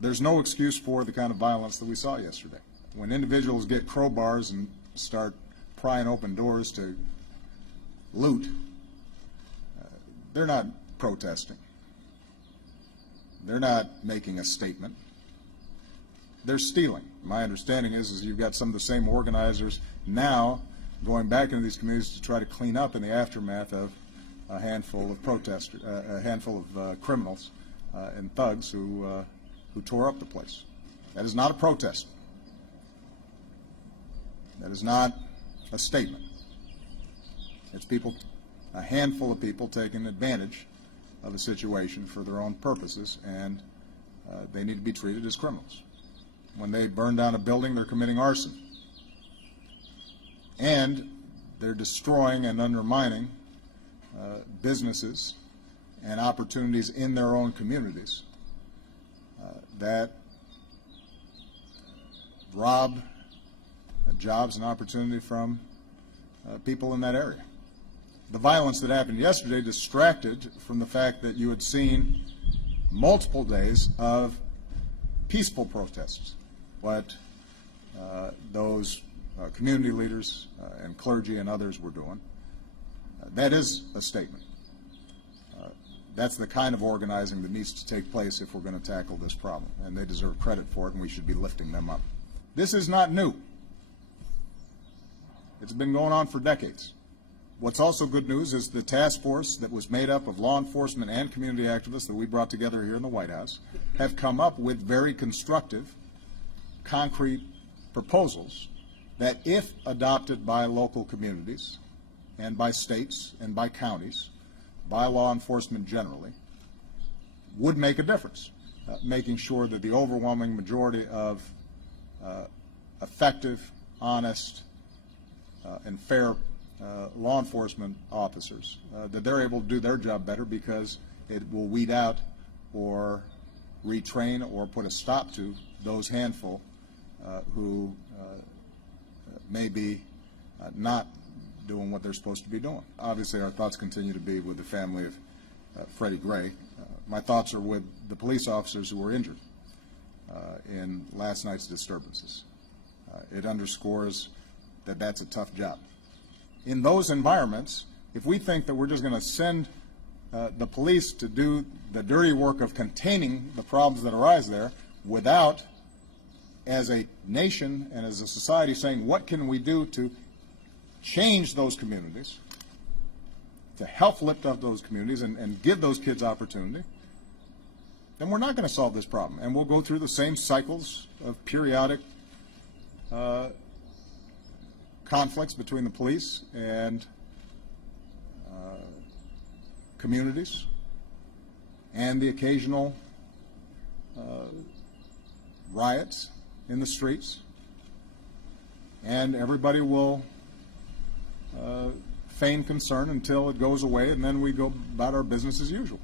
There's no excuse for the kind of violence that we saw yesterday. When individuals get crowbars and start prying open doors to loot, they're not protesting. They're not making a statement. They're stealing. My understanding is you've got some of the same organizers now going back into these communities to try to clean up in the aftermath of a handful of protesters, a handful of criminals and thugs who tore up the place. That is not a protest. That is not a statement. It's people, a handful of people taking advantage of a situation for their own purposes, and they need to be treated as criminals. When they burn down a building, they're committing arson. And they're destroying and undermining businesses and opportunities in their own communities that rob jobs and opportunity from people in that area. The violence that happened yesterday distracted from the fact that you had seen multiple days of peaceful protests. What those community leaders and clergy and others were doing, that is a statement. That's the kind of organizing that needs to take place if we're going to tackle this problem, and they deserve credit for it, and we should be lifting them up. This is not new. It's been going on for decades. What's also good news is the task force that was made up of law enforcement and community activists that we brought together here in the White House have come up with very constructive, concrete proposals that, if adopted by local communities and by states and by counties, by law enforcement generally, would make a difference, making sure that the overwhelming majority of effective, honest, and fair law enforcement officers, that they're able to do their job better because it will weed out or retrain or put a stop to those handful who may be not doing what they're supposed to be doing. Obviously, our thoughts continue to be with the family of Freddie Gray. My thoughts are with the police officers who were injured in last night's disturbances. It underscores that that's a tough job. In those environments, if we think that we're just going to send the police to do the dirty work of containing the problems that arise there without, as a nation and as a society, saying what can we do to change those communities, to help lift up those communities and give those kids opportunity, then we're not going to solve this problem. And we'll go through the same cycles of periodic conflicts between the police and communities, and the occasional riots in the streets, and everybody will feign concern until it goes away, and then we go about our business as usual.